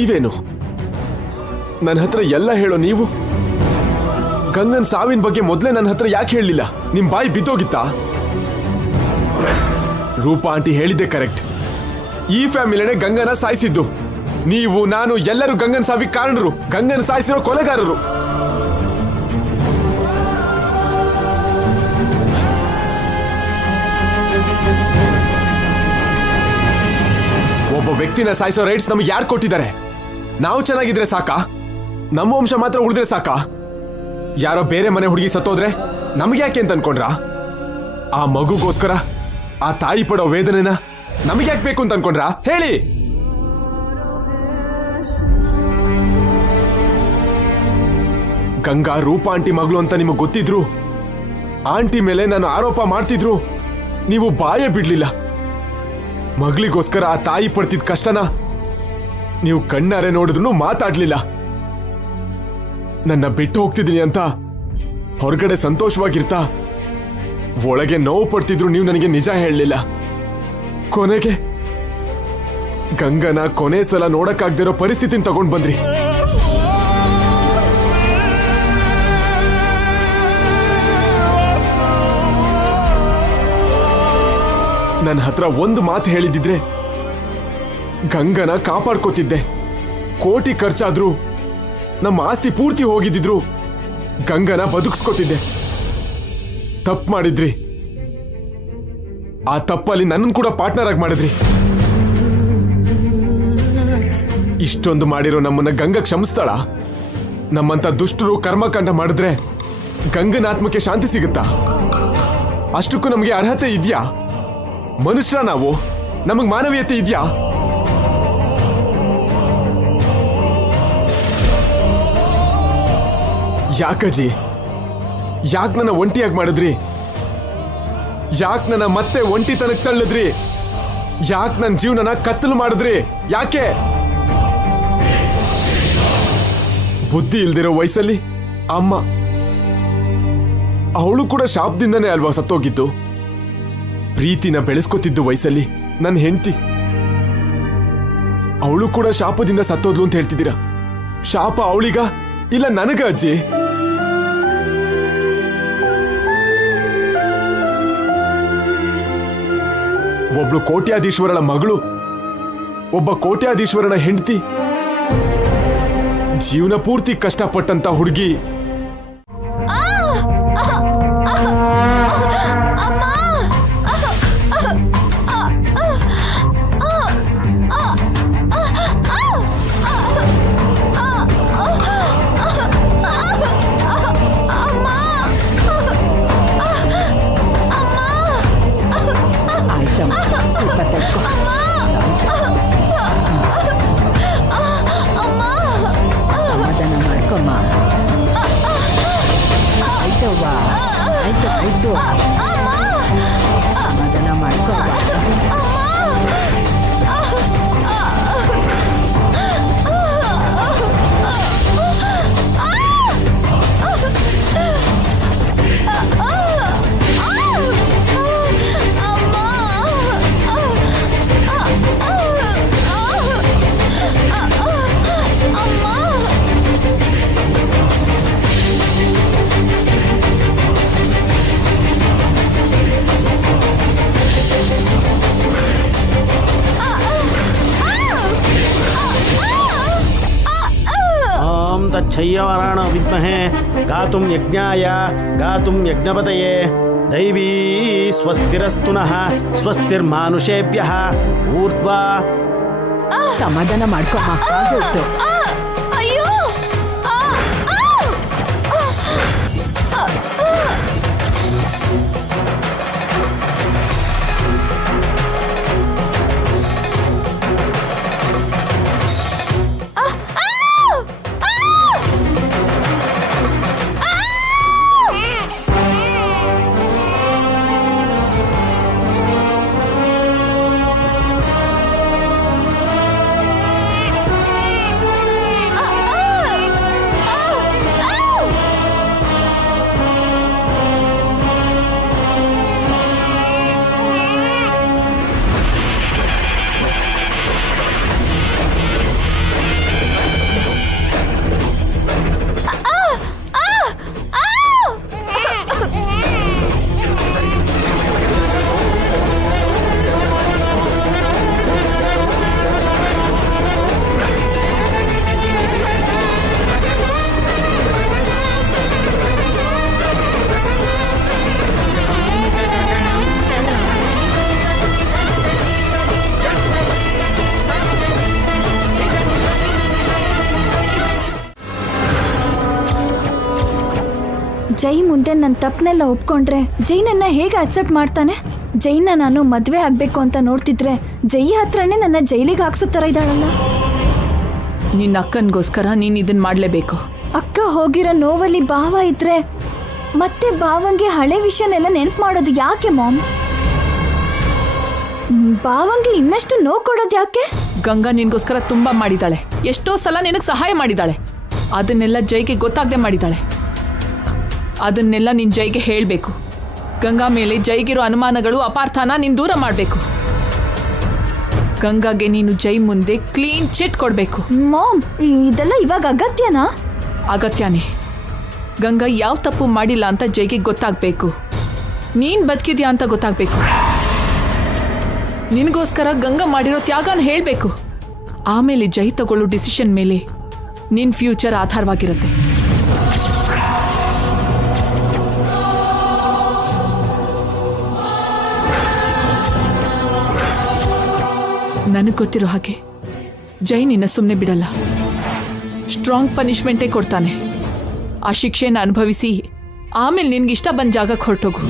ನೀವೇನು? ನನ್ನ ಹತ್ರ ಎಲ್ಲ ಹೇಳೋ ನೀವು ಗಂಗನ್ ಸಾವಿನ ಬಗ್ಗೆ ಮೊದಲೇ ನನ್ನ ಹತ್ರ ಯಾಕೆ ಹೇಳಲಿಲ್ಲ? ನಿಮ್ ಬಾಯಿ ಬಿದ್ದೋಗಿತ್ತಾ? ರೂಪಾ ಆಂಟಿ ಹೇಳಿದ್ದೆ ಕರೆಕ್ಟ್. ಈ ಫ್ಯಾಮಿಲಿನೇ ಗಂಗನ ಸಾಯಿಸಿದ್ದು. ನೀವು, ನಾನು, ಎಲ್ಲರೂ ಗಂಗನ್ ಸಾವಿಗೆ ಕಾರಣರು. ಗಂಗನ್ ಸಾಯಿಸಿರೋ ಕೊಲೆಗಾರರು. ಒಬ್ಬ ವ್ಯಕ್ತಿನ ಸಾಯಿಸೋ ರೈಟ್ಸ್ ನಮಗೆ ಯಾರು ಕೊಟ್ಟಿದ್ದಾರೆ? ನಾವು ಚೆನ್ನಾಗಿದ್ರೆ ಸಾಕಾ? ನಮ್ಮ ವಂಶ ಮಾತ್ರ ಉಳಿದ್ರೆ ಸಾಕಾ? ಯಾರೋ ಬೇರೆ ಮನೆ ಹುಡುಗಿ ಸತ್ತೋದ್ರೆ ನಮ್ಗೆ ಯಾಕೆ ಅಂತ ಅನ್ಕೊಂಡ್ರ? ಆ ಮಗುಗೋಸ್ಕರ ಆ ತಾಯಿ ಪಡೋ ವೇದನೆನ ನಮಗೆ ಯಾಕೆ ಬೇಕು ಅಂತ ಅನ್ಕೊಂಡ್ರ? ಹೇಳಿ. ಗಂಗಾ ರೂಪಾ ಆಂಟಿ ಮಗಳು ಅಂತ ನಿಮಗೆ ಗೊತ್ತಿದ್ರು, ಆಂಟಿ ಮೇಲೆ ನಾನು ಆರೋಪ ಮಾಡ್ತಿದ್ರು, ನೀವು ಬಾಯೇ ಬಿಡ್ಲಿಲ್ಲ. ಮಗಳಿಗೋಸ್ಕರ ಆ ತಾಯಿ ಪಡ್ತಿದ್ ಕಷ್ಟನ ನೀವು ಕಣ್ಣಾರೆ ನೋಡಿದ್ರು ಮಾತಾಡ್ಲಿಲ್ಲ. ನನ್ನ ಬಿಟ್ಟು ಹೋಗ್ತಿದ್ದೀನಿ ಅಂತ ಹೊರಗಡೆ ಸಂತೋಷವಾಗಿರ್ತಾ ಒಳಗೆ ನೋವು ಪಡ್ತಿದ್ರು ನೀವು ನನಗೆ ನಿಜ ಹೇಳಲಿಲ್ಲ. ಕೊನೆಗೆ ಗಂಗನ ಕೊನೆ ಸಲ ನೋಡಕ್ಕಾಗ್ದಿರೋ ಪರಿಸ್ಥಿತಿನ ತಗೊಂಡ್ ಬಂದ್ರಿ. ನನ್ನ ಹತ್ರ ಒಂದು ಮಾತು ಹೇಳಿದಿದ್ರೆ ಗಂಗನ ಕಾಪಾಡ್ಕೋತಿದ್ದೆ. ಕೋಟಿ ಖರ್ಚಾದ್ರೂ, ನಮ್ಮ ಆಸ್ತಿ ಪೂರ್ತಿ ಹೋಗಿದ್ದಿದ್ರು ಗಂಗನ ಬದುಕಿಸ್ಕೋತಿದ್ದೆ. ತಪ್ಪು ಮಾಡಿದ್ರಿ. ಆ ತಪ್ಪಲ್ಲಿ ನನ್ನನ್ನು ಕೂಡ ಪಾರ್ಟ್ನರ್ ಆಗಿ ಮಾಡಿದ್ರಿ. ಇಷ್ಟೊಂದು ಮಾಡಿರೋ ನಮ್ಮನ್ನ ಗಂಗ ಕ್ಷಮಿಸ್ತಾಳ? ನಮ್ಮಂತ ದುಷ್ಟರು ಕರ್ಮಕಾಂಡ ಮಾಡಿದ್ರೆ ಗಂಗನ ಆತ್ಮಕ್ಕೆ ಶಾಂತಿ ಸಿಗುತ್ತಾ? ಅಷ್ಟಕ್ಕೂ ನಮಗೆ ಅರ್ಹತೆ ಇದೆಯಾ? ಮನುಷ್ಯರ ನಾವು? ನಮಗ್ ಮಾನವೀಯತೆ ಇದೆಯಾ? ಯಾಕಜ್ಜಿ, ಯಾಕೆ ನನ್ನ ಒಂಟಿಯಾಗಿ ಮಾಡಿದ್ರಿ? ಯಾಕೆ ನನ್ನ ಮತ್ತೆ ಒಂಟಿತನಕ್ಕೆ ತಳ್ಳಿದ್ರಿ? ಯಾಕೆ ನನ್ನ ಜೀವನನ ಕತ್ತಲು ಮಾಡಿದ್ರಿ? ಯಾಕೆ? ಬುದ್ಧಿ ಇಲ್ದಿರೋ ವಯಸ್ಸಲ್ಲಿ ಅಮ್ಮ, ಅವಳು ಕೂಡ ಶಾಪದಿಂದನೇ ಅಲ್ವಾ ಸತ್ತೋಗಿದ್ದು? ಪ್ರೀತಿನ ಬೆಳೆಸ್ಕೊತಿದ್ದು ವಯಸ್ಸಲ್ಲಿ ನನ್ನ ಹೆಂಡತಿ, ಅವಳು ಕೂಡ ಶಾಪದಿಂದ ಸತ್ತೋದ್ಲು ಅಂತ ಹೇಳ್ತಿದ್ದೀರಾ? ಶಾಪ ಅವಳಿಗ ಇಲ್ಲ ನನಗ ಅಜ್ಜಿ? ಒಬ್ಳು ಕೋಟ್ಯಾಧೀಶ್ವರನ ಮಗಳು, ಒಬ್ಬ ಕೋಟ್ಯಾಧೀಶ್ವರನ ಹೆಂಡತಿ, ಜೀವನ ಪೂರ್ತಿ ಕಷ್ಟಪಟ್ಟಂತ ಹುಡುಗಿ तच्छय्यवराणो विद्महे गातुं यज्ञाय गातुं यज्ञपतये दैवी स्वस्तिरस्तु नः स्वस्तिर्मानुषेभ्यः ऊर्ध्वा ಸಮಾಧಾನ ಮಾಡ್ಕೊಮ್ಮ. ಆಗೋಯ್ತು. ಜೈ ಮುಂದೆ ನನ್ನ ತಪ್ಪನೆಲ್ಲ ಒಪ್ಕೊಂಡ್ರೆ ಜೈ ನನ್ನ ಹೇಗೆ ಅಕ್ಸೆಪ್ಟ್ ಮಾಡ್ತಾನೆ? ಜೈನ ನಾನು ಮದ್ವೆ ಆಗ್ಬೇಕು ಅಂತ ನೋಡ್ತಿದ್ರೆ ಜೈ ಹತ್ರನೇ ನನ್ನ ಜೈಲಿಗೆ ಹಾಕ್ಸೋ ತರ ಇದ್ದಾಳಲ್ಲ. ನಿನ್ನ ಅಕ್ಕನ್ಗೋಸ್ಕರ ನೀನ್ ಇದನ್ ಮಾಡ್ಲೇಬೇಕು. ಅಕ್ಕ ಹೋಗಿರೋ ನೋವಲ್ಲಿ ಭಾವ ಇದ್ರೆ ಮತ್ತೆ ಭಾವಂಗೆ ಹಳೆ ವಿಷಯನೆಲ್ಲ ನೆನ್ಪು ಮಾಡೋದು ಯಾಕೆ ಮಾಮ್? ಭಾವಂಗೆ ಇನ್ನಷ್ಟು ನೋವು ಕೊಡೋದು ಯಾಕೆ? ಗಂಗಾ ನಿನ್ಗೋಸ್ಕರ ತುಂಬಾ ಮಾಡಿದಾಳೆ, ಎಷ್ಟೋ ಸಲ ನಿನಗ್ ಸಹಾಯ ಮಾಡಿದಾಳೆ. ಅದನ್ನೆಲ್ಲ ಜೈಗೆ ಗೊತ್ತಾಗದೆ ಮಾಡಿದಾಳೆ. ಅದನ್ನೆಲ್ಲ ನಿನ್ ಜೈಗೆ ಹೇಳ್ಬೇಕು. ಗಂಗಾ ಮೇಲೆ ಜೈಗಿರೋ ಅನುಮಾನಗಳು ಅಪಾರ್ಥನ ನೀನ್ ದೂರ ಮಾಡ್ಬೇಕು. ಗಂಗಾಗೆ ನೀನು ಜೈ ಮುಂದೆ ಕ್ಲೀನ್ ಚಿಟ್ ಕೊಡ್ಬೇಕು. ಮಾಮ್, ಇದೆಲ್ಲ ಇವಾಗ ಅಗತ್ಯನಾ? ಅಗತ್ಯನೇ. ಗಂಗಾ ಯಾವ ತಪ್ಪು ಮಾಡಿಲ್ಲ ಅಂತ ಜೈಗೆ ಗೊತ್ತಾಗ್ಬೇಕು. ನೀನ್ ಬದುಕಿದ್ಯಾ ಅಂತ ಗೊತ್ತಾಗ್ಬೇಕು. ನಿನಗೋಸ್ಕರ ಗಂಗಾ ಮಾಡಿರೋ ತ್ಯಾಗನ ಹೇಳ್ಬೇಕು. ಆಮೇಲೆ ಜೈ ತಗೊಳ್ಳೋ ಡಿಸಿಷನ್ ಮೇಲೆ ನಿನ್ ಫ್ಯೂಚರ್ ಆಧಾರವಾಗಿರುತ್ತೆ. ನನಗೆ ಗೊತ್ತಿರೋ ಹಾಗೆ ಜೈ ನಿನ್ನ ಸುಮ್ಮನೆ ಬಿಡಲ್ಲ. ಸ್ಟ್ರಾಂಗ್ ಪನಿಷ್ಮೆಂಟೇ ಕೊಡ್ತಾನೆ. ಆ ಶಿಕ್ಷೆನ ಅನುಭವಿಸಿ ಆಮೇಲೆ ನಿನ್ಗಿಷ್ಟ ಬಂದ ಜಾಗಕ್ಕೆ ಹೊರಟೋಗು.